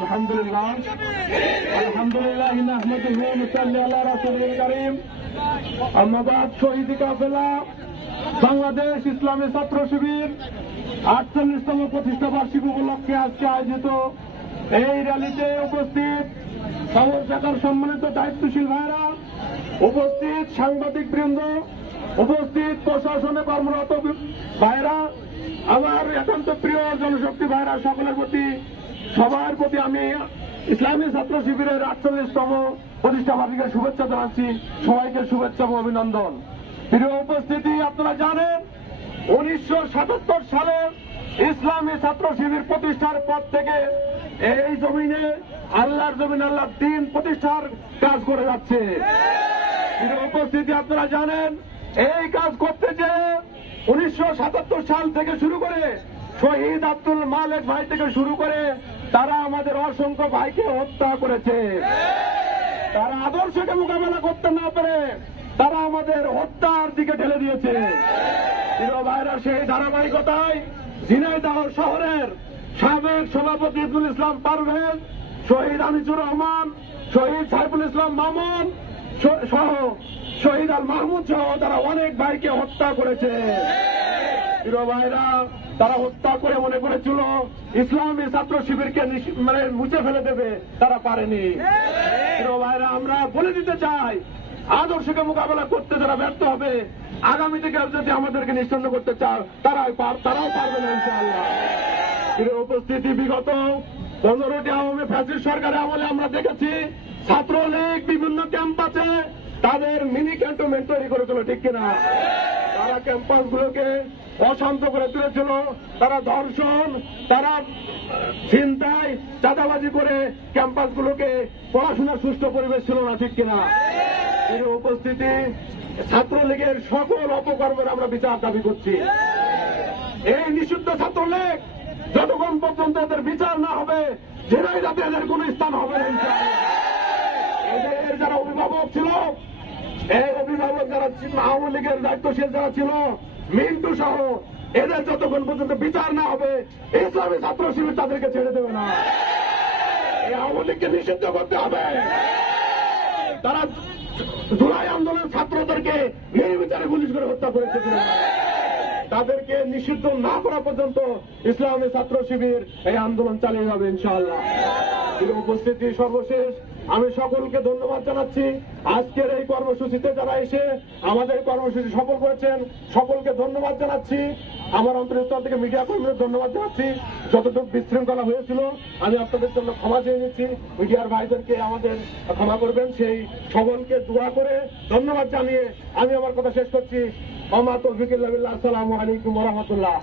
আলহামদুলিল্লাহ আলহামদুলিল্লাহ নাহমাদুহু ওয়া নুসাল্লি আলা রাসূলিল কারীম। আম্মা বাদ। শহীদি কাফেলা বাংলাদেশ ইসলামী ছাত্র শিবির 48তম প্রতিষ্ঠা বার্ষিকী উপলক্ষে আজকে আয়োজিত এই র্যালিতে উপস্থিত শহর শাখার সম্মানিত দায়িত্বশীল ভাইরা, উপস্থিত সাংবাদিক বৃন্দ, উপস্থিত প্রশাসনে কর্মরত ভাইরা, আমার একান্ত প্রিয় জনশক্তি ভাইরা, সকলের প্রতি সবার প্রতি আমি ইসলামী ছাত্র শিবিরের 48তম প্রতিষ্ঠা বার্ষিকীর শুভেচ্ছা জানাচ্ছি। সবাইকে শুভেচ্ছা ও অভিনন্দন। প্রিয় উপস্থিতি, আপনারা জানেন 1977 সালে ইসলামী ছাত্র শিবির প্রতিষ্ঠার পর থেকে এই জমিনে আল্লাহর জমিনে আল্লাহ দ্বীন প্রতিষ্ঠার কাজ করে যাচ্ছে। প্রিয় উপস্থিতি, আপনারা জানেন এই কাজ করতে যে 1977 সাল থেকে শুরু করে শহীদ আব্দুল মালেক ভাই থেকে শুরু করে তারা আমাদের অসংখ্য ভাইকে হত্যা করেছে। তারা আদর্শকে মোকাবেলা করতে না পেরে তারা আমাদের হত্যার দিকে ঠেলে দিয়েছে। প্রিয় ভাইরা, সেই ধারাবাহিকতায় ঝিনাইদহ শহরের সাবেক সভাপতি ইবনুল ইসলাম পারভেজ, শহীদ আনিসুর রহমান, শহীদ সাইফুল ইসলাম মামুন সহ শহীদ আল মাহমুদ সহ তারা অনেক ভাইকে হত্যা করেছে। প্রিয় ভাইরা, তারা হত্যা করে মনে করেছিল ইসলামী ছাত্র শিবিরকে মুছে ফেলে দেবে, তারা পারেনি। প্রিয় ভাইরা, আমরা বলে দিতে চাই আদর্শকে মোকাবেলা করতে যারা ব্যর্থ হবে, আগামী থেকে যদি আমাদেরকে নিশ্চিন্ন করতে চাও তারাও পারবে না ইনশাআল্লাহ। প্রিয় উপস্থিতি, বিগত 15টি আওয়ামী ফ্যাসিস্ট সরকারের আমলে আমরা দেখেছি ছাত্রলীগ বিভিন্ন ক্যাম্পাসে তাদের মিনি ক্যান্টনমেন্ট তৈরি করেছিল, ঠিক কিনা? তারা ক্যাম্পাসগুলোকে অশান্ত করে তুলেছিল, তারা ধর্ষণ, তারা ছিনতাই, চাঁদাবাজি করে ক্যাম্পাসগুলোকে পড়াশোনার সুষ্ঠু পরিবেশ ছিল না, ঠিক কিনা? এই উপস্থিতি, ছাত্রলীগের সকল অপকর্মের আমরা বিচার দাবি করছি। এই নিষিদ্ধ ছাত্রলীগ যতক্ষণ পর্যন্ত এদের বিচার না হবে ঝিনাইদহে এদের কোন স্থান হবে না ইনশাআল্লাহ। এদের যারা অভিভাবক ছিল, এই অভিভাবক যারা আওয়ামী লীগের দায়িত্বশীল যারা ছিল, মিন্টু সহ, এদের যতক্ষণ পর্যন্ত বিচার না হবে ইসলামী ছাত্র শিবির তাদেরকে ছেড়ে দেবে না। এই আওয়ামী লীগকে নিষিদ্ধ করতে হবে। তারা জুলাই আন্দোলন ছাত্রদেরকে নির্বিচারে পুলিশ করে হত্যা করেছে, তাদেরকে নিষিদ্ধ না করা পর্যন্ত ইসলামী ছাত্র শিবির এই আন্দোলন চালিয়ে যাবে ইনশাআল্লাহ। উপস্থিতি, সর্বশেষ আমি সকলকে ধন্যবাদ জানাচ্ছি। আজকের এই কর্মসূচিতে যারা এসে আমাদের কর্মসূচি সফল করেছেন সকলকে ধন্যবাদ জানাচ্ছি। আমার অন্তরস্থল থেকে মিডিয়া কর্মীদের ধন্যবাদ জানাচ্ছি। যতটুকু বিশৃঙ্খলা হয়েছিল আমি আপনাদের জন্য ক্ষমা চেয়ে নিচ্ছি। মিডিয়ার ভাইদেরকে আমাদের ক্ষমা করবেন, সেই সকলকে দোয়া করে ধন্যবাদ জানিয়ে আমি আমার কথা শেষ করছি। ওমা তৌফিক ইল্লা বিল্লাহ। আসসালামু আলাইকুম ওয়া রাহমাতুল্লাহ।